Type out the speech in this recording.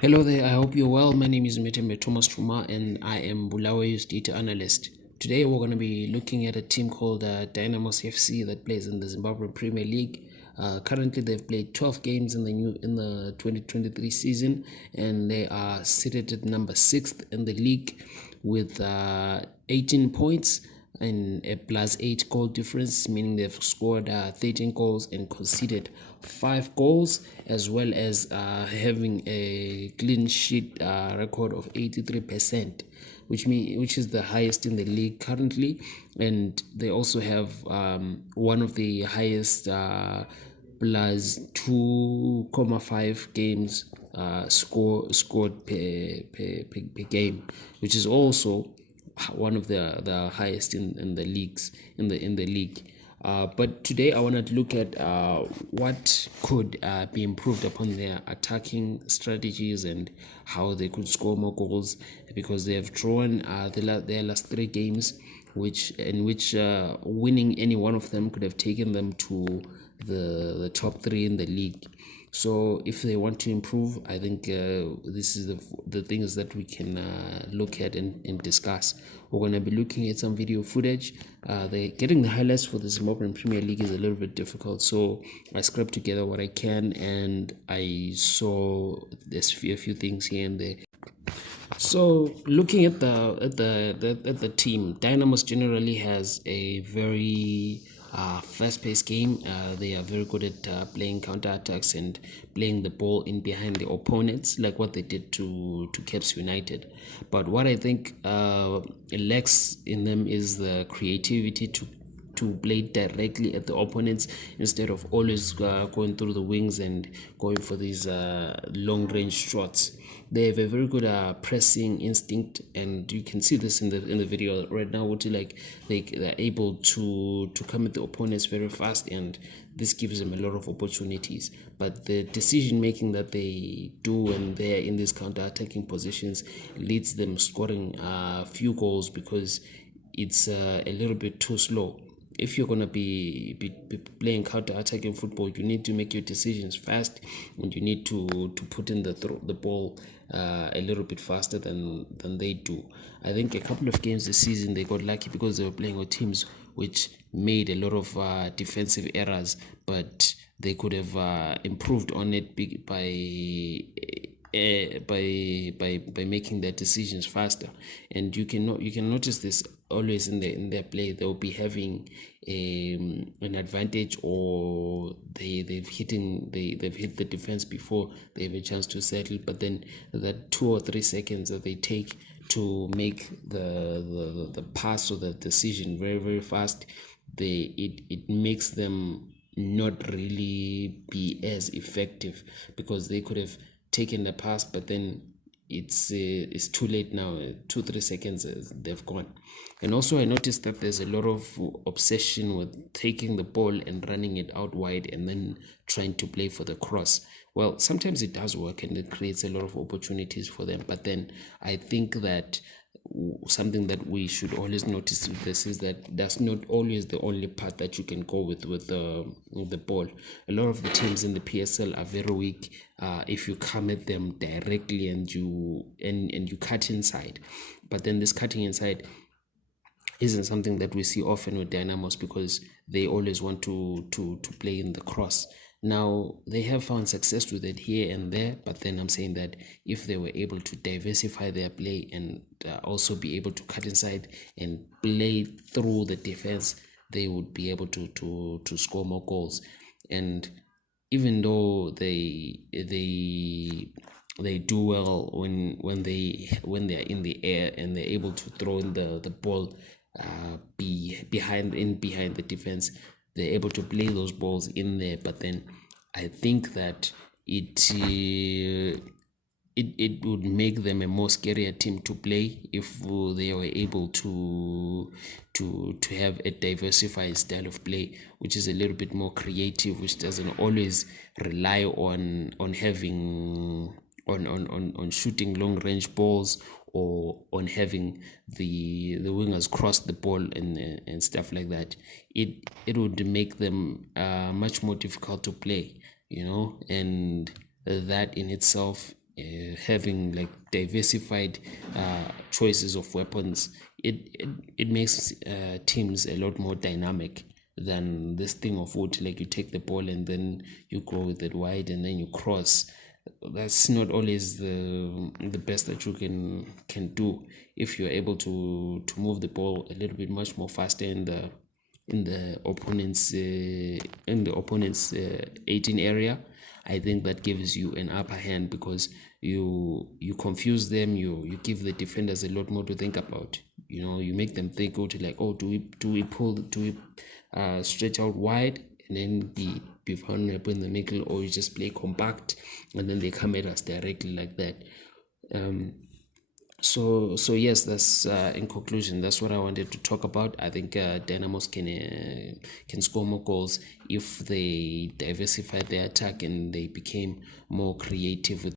Hello there, I hope you're well. My name is Metembe Thomas Truma and I am Bulawayo's data analyst. Today we're going to be looking at a team called Dynamos FC that plays in the Zimbabwe Premier League. Currently they've played 12 games in the 2023 season and they are seated at number 6th in the league with 18 points and a +8 goal difference, meaning they've scored 13 goals and conceded 5 goals, as well as having a clean sheet record of 83%, which is the highest in the league currently, and they also have one of the highest plus 2.5 games scored per game, which is also one of the highest in the leagues in the league. But today I want to look at what could be improved upon their attacking strategies and how they could score more goals, because they have drawn their last 3 games, which winning any one of them could have taken them to the top 3 in the league. So if they want to improve, I think this is the things that we can look at and discuss. We're going to be looking at some video footage. Getting the highlights for the Zimbabwean Premier League is a little bit difficult, so I scrapped together what I can, and I saw there's a few things here and there. So looking at the team, Dynamos generally has a very fast-paced game. They are very good at playing counter-attacks and playing the ball in behind the opponents, like what they did to Caps United. But what I think lacks in them is the creativity to play directly at the opponents, instead of always going through the wings and going for these long range shots. They have a very good pressing instinct, and you can see this in the video right now. What they're able to come at the opponents very fast, and this gives them a lot of opportunities. But the decision making that they do when they're in these counter attacking positions leads them scoring a few goals, because it's a little bit too slow. If you're going to be playing counter-attacking football, you need to make your decisions fast, and you need to put in the ball a little bit faster than they do. I think a couple of games this season they got lucky because they were playing with teams which made a lot of defensive errors, but they could have improved on it by making their decisions faster. And you can notice this always in their play. They'll be having an advantage, or they've hit the defense before they have a chance to settle, but then that 2 or 3 seconds that they take to make the pass or the decision very, very fast, it makes them not really be as effective, because they could have taken the pass, but then it's too late now. 2-3 seconds they've gone. And also I noticed that there's a lot of obsession with taking the ball and running it out wide and then trying to play for the cross. Well, sometimes it does work and it creates a lot of opportunities for them, but then I think that something that we should always notice with this is that that's not always the only part that you can go with the ball. A lot of the teams in the PSL are very weak if you come at them directly and you cut inside. But then this cutting inside isn't something that we see often with Dynamos, because they always want to play in the cross. Now, they have found success with it here and there, but then I'm saying that if they were able to diversify their play and also be able to cut inside and play through the defense, they would be able to score more goals. And even though they do well when they're in the air and they're able to throw in the ball behind the defense, they're able to play those balls in there. But then I think that it would make them a more scarier team to play if they were able to have a diversified style of play, which is a little bit more creative, which doesn't always rely on having on shooting long range balls, or on having the wingers cross the ball and stuff like that. It would make them much more difficult to play, and that in itself having like diversified choices of weapons, it makes teams a lot more dynamic than this thing of wood, like you take the ball and then you go with it wide and then you cross. That's not always the best that you can do if you're able to move the ball a little bit much more faster in the opponent's 18 area. I think that gives you an upper hand because you confuse them. You give the defenders a lot more to think about. You make them think, go to like, oh, do we stretch out wide and then be vulnerable in the middle, or you just play compact and then they come at us directly like that. So yes, that's in conclusion, that's what I wanted to talk about. I think Dynamos can score more goals if they diversify their attack and they became more creative with